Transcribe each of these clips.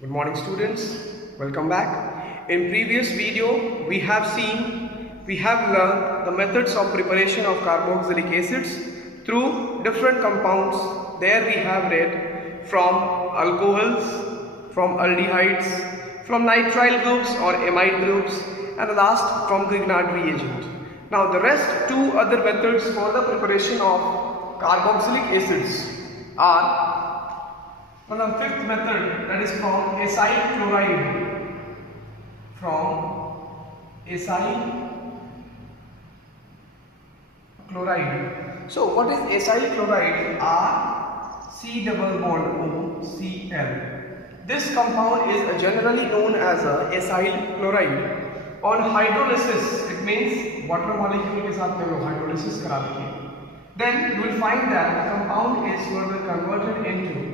Good morning students, welcome back. In previous video we have learned the methods of preparation of carboxylic acids through different compounds. There we have read from alcohols, from aldehydes, from nitrile groups or amide groups, and last from Grignard reagent. Now the rest two other methods for the preparation of carboxylic acids are the fifth method, that is from acyl chloride. So what is acyl chloride? C double bond O Cl. This compound is generally known as acyl chloride. On hydrolysis, it means water molecule के साथ में hydrolysis करा देंगे. Then you will find that the compound is further converted into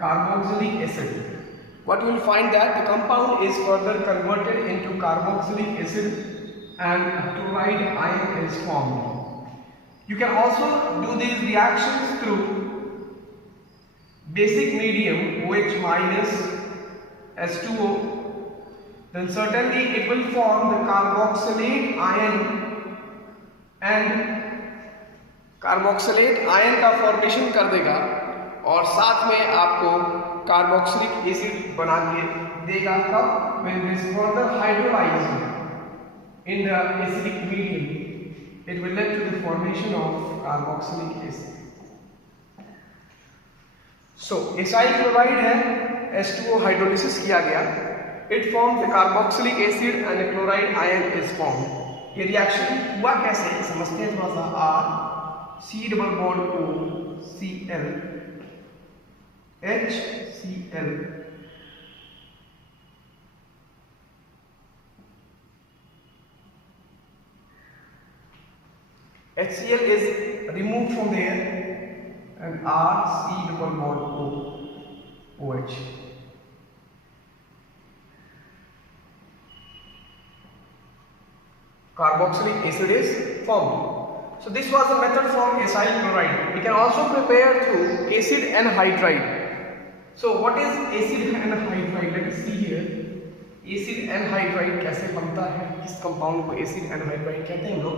carboxylic acid. What you will find that the compound is further converted into carboxylic acid and chloride ion is formed. You can also do these reactions through basic medium OH minus H2O. Then certainly it will form the carboxylate ion and carboxylate ion का formation कर देगा और साथ में आपको carboxylic acid बना के देगा. कब? when it is further hydrolyzed in the acidic medium, it will lead to the formation of carboxylic acid. So acyl chloride है, H2O hydrolysis किया गया, it forms the carboxylic acid and the chloride ion is formed. ये रिएक्शन हुआ कैसे समझते हैं थोड़ा सा. C double bond O Cl HCl. HCl is removed from there and C double bond OH. Carboxylic acid is formed. So this was the method from acyl chloride. We can also prepare through acid anhydride. So what is acid anhydride? Let us see here. Acid anhydride कैसे बनता है? किस कंपाउंड को acid anhydride कहते हैं हम लोग?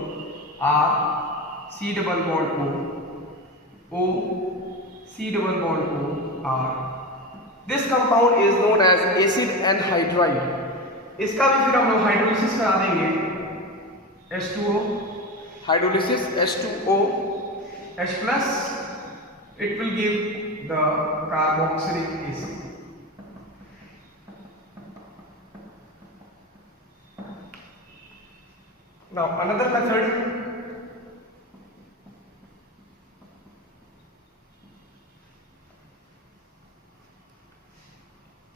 C double bond O C double bond O R. This compound is known as acid anhydride. इसका भी फिर हम लोग हाइड्रोलिसिस करा देंगे. H2O hydrolysis H2O H plus, it will give the carboxylic acid. Now another method,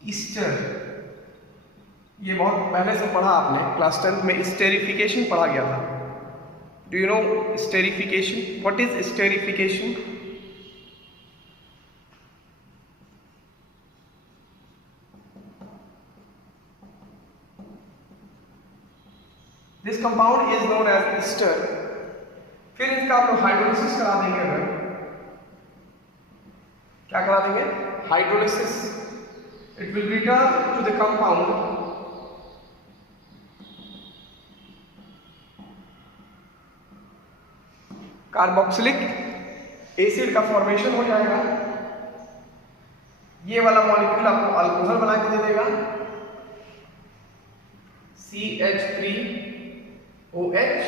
Easter. ये बहुत पहले से पढ़ा आपने, क्लास 10th में स्टेरिफिकेशन पढ़ा गया था. Do you know esterification? What is esterification? This compound is known as ester. फिर इसका हम लोग हाइड्रोलिसिस करा देंगे. अगर क्या करा देंगे? Hydrolysis. It will return to the compound carboxylic acid का फॉर्मेशन हो जाएगा. ये वाला मॉलिक्यूल आपको अल्कोहल बना के दे देगा CH3OH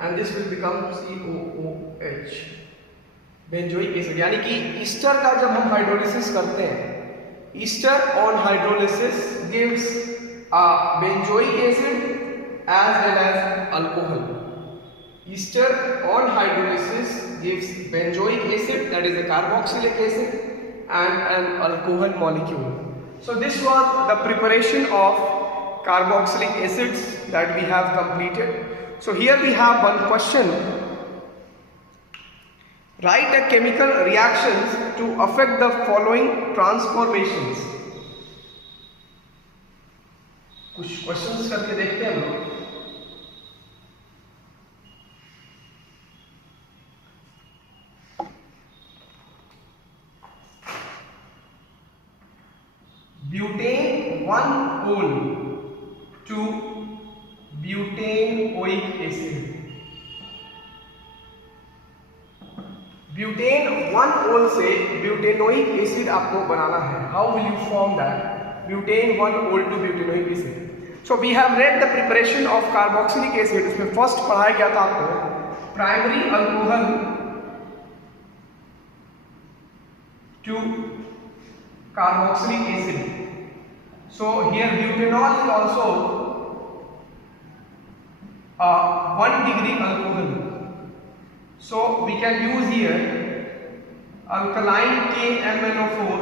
and this will become COOH, benzoic acid. यानी कि ईस्टर का जब हम हाइड्रोलिसिस करते हैं, Easter on hydrolysis gives a benzoic acid as well as alcohol. Ester on hydrolysis gives benzoic acid, that is a carboxylic acid, and an alcohol molecule. So this was the preparation of carboxylic acids that we have completed. So here we have one question. Write a chemical reactions to affect the following transformations. कुछ questions करके देखते हैं हम लोग. Butane 1 ol to butanoic acid. Butane 1 ol से butanoic acid आपको बनाना है. How will you form that? Butane 1 ol to butanoic acid. So we have read the preparation of carboxylic acid. उसमें फर्स्ट पढ़ाया गया था आपको primary alcohol to carboxylic acid. So here butanol is also 1 degree alcohol. So we can use here alkaline KMnO4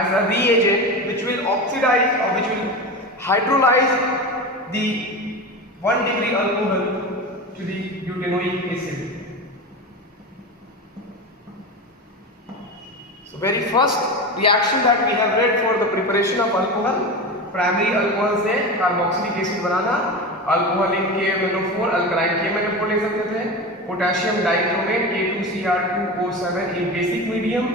as a reagent which will oxidize or which will hydrolyze the 1 degree alcohol to the butanoic acid. So very first reaction that we have read for the preparation of alcohol, primary alcohol से carboxylic acid बनाना, अल्कोहल इन KMnO4 alkaline KMnO4 ले सकते थे, potassium dichromate K2Cr2O7 in basic medium,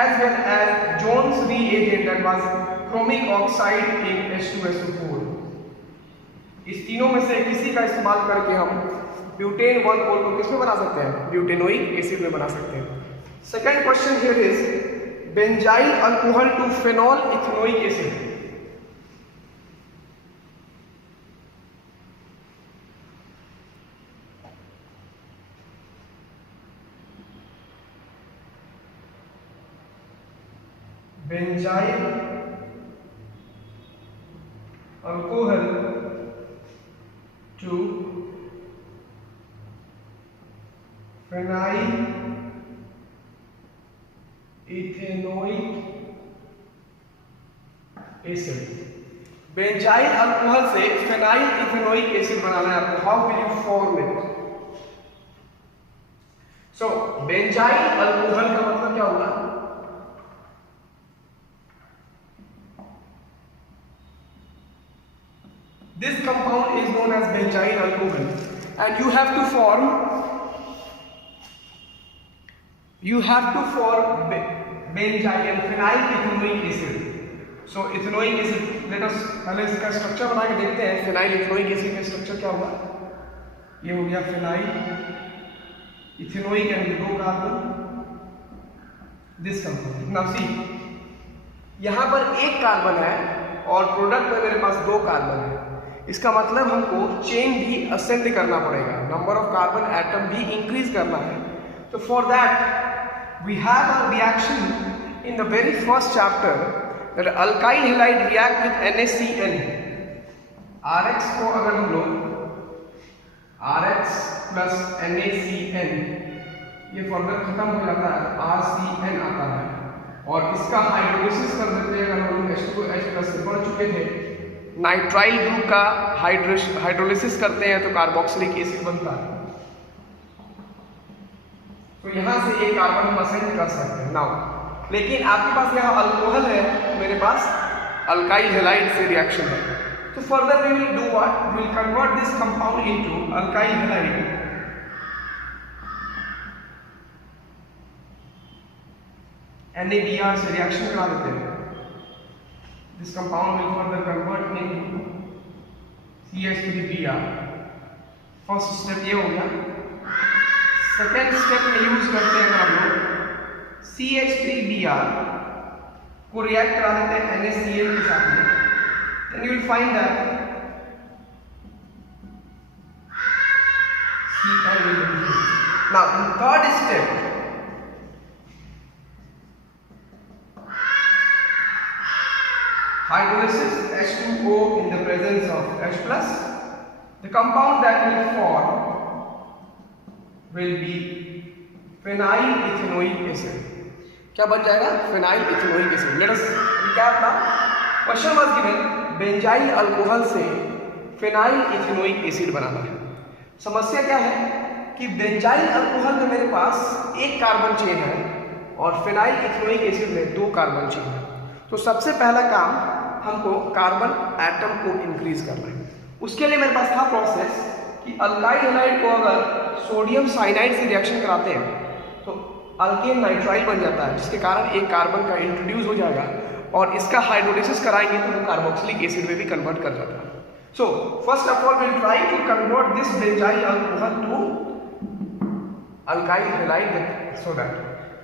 as well as Jones reagent that was chromic oxide in H2SO4. इस तीनों में से किसी का इस्तेमाल करके हम ब्यूटेन 1 ओल को किसमें बना सकते हैं? ब्यूटेनोइक एसिड में बना सकते हैं. Second question here is benzyl alcohol to phenol ethanoic acid. Benzyl alcohol to phenyl ethanoic acid. Benzyl alcohol से फेनाइल इथेनोइक एसिड बनाना है आपको. How will you form it? So benzyl alcohol का मतलब क्या होगा? This compound is known as benzyl alcohol, and you have to form benzyl and phenyl ethanoic acid. So ethanoic acid, let us पहले इसका स्ट्रक्चर बना के देखते हैं. phenyl ethanoic acid का स्ट्रक्चर क्या होगा? ये हो गया phenyl ethanoic and 2 carbon. This compound. Now see, यहाँ पर 1 कार्बन है और प्रोडक्ट में मेरे पास 2 कार्बन है. इसका मतलब हमको चेन भी असेंड करना पड़ेगा, नंबर ऑफ कार्बन एटम भी इंक्रीज करना है. तो for that we have a reaction in the very first chapter that alkyl halide react with NaCN. RX को अगर हम लोग RX प्लस NaCN ये फॉर्मूला खत्म हो जाता है, RCN आता है, और इसका हाइड्रोलिसिस कर देते हैं. अगर हम H2H+ से पढ़ चुके थे, नाइट्राइल ग्रुप का हाइड्रोलिसिस करते हैं तो कार्बोक्सिलिक एसिड बनता है. तो यहां से एक कार्बन हम असेंड कर सकते हैं. नाउ लेकिन आपके पास यहाँ अल्कोहल है, मेरे पास अल्काइल हैलाइड से रिएक्शन है. तो further we will do what? We will convert this compound into alkyl halide. NaBr से रिएक्शन करा देते हैं. This compound will further convert into CH3Br. First step ये हो गया. सेकेंड स्टेप में यूज करते हैं हम लोग CH3Br को रिएक्ट करा देते हैं NaCl के साथ में. Then you will find that Cl will increase. Now in third step, hydrolysis H2O in the presence of H+, the compound that will form will be phenyl ethanoic acid. क्या बन जाएगा? phenyl ethanoic acid. Let us recap now. Question was given, benzyl alcohol से phenyl ethanoic acid बनाना है. समस्या क्या है कि benzyl alcohol में मेरे पास 1 कार्बन चेन है और phenyl ethanoic acid में 2 कार्बन चेन है. तो सबसे पहला काम हमको कार्बन एटम को इंक्रीज करना है. उसके लिए मेरे पास था प्रोसेस कि अल्काइल हैलाइड को अगर सोडियम साइनाइड से रिएक्शन कराते हैं तो अल्केन नाइट्राइल बन जाता है, जिसके कारण 1 कार्बन का इंट्रोड्यूस हो जाएगा और इसका हाइड्रोलिसिस कराएंगे तो वो कार्बोक्सिलिक एसिड में भी कन्वर्ट कर जाता है। So first of all will try to convert this benzyl alcohol to alkyl halide so that.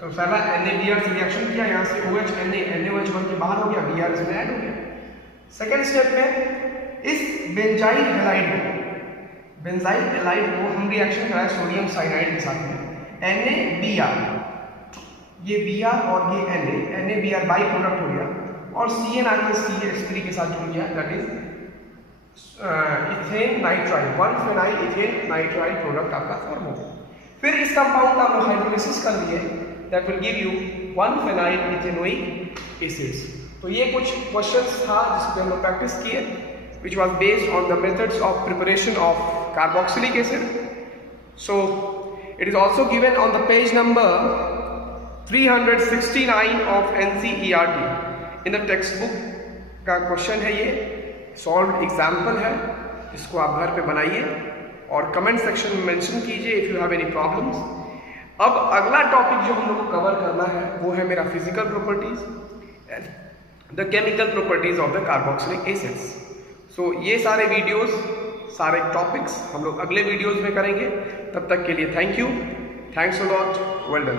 तो पहला NaBr से रिएक्शन किया, यहाँ से OH NaOH बन के बाहर हो गया, Br इसमें ऐड हो गया। सेकेंड स्टेप में इस बेंजाइल हैलाइड को हम रिएक्शन कराए सोडियम साइनाइड के साथ में, NaBr, ये Br और ये NaBr बाई प्रोडक्ट हो गया और CN आके CH3 के साथ जुड़ गया, that is ethane nitrile, 1-phenyl ethane nitrile product आपका फॉर्म हो गया। फिर इस कंपाउंड का आप हाइड्रोलिसिस कर लिए, that will give you 1-phenyl ethanoic acids. तो ये कुछ क्वेश्चंस था जिसपे हम लोग प्रैक्टिस किए, which was based on the methods of preparation of carboxylic acid. So it is also given on the page number 369 of NCERT in the textbook का क्वेश्चन है, ये सॉल्व एग्जाम्पल है, इसको आप घर पे बनाइए और कमेंट सेक्शन में मेंशन कीजिए if you have any problems. अब अगला टॉपिक जो हम लोग को कवर करना है वो है मेरा physical properties, the chemical properties of the carboxylic acids. So ये सारे वीडियोस, सारे टॉपिक्स हम लोग अगले वीडियोस में करेंगे। तब तक के लिए thank you, thanks a lot, well done.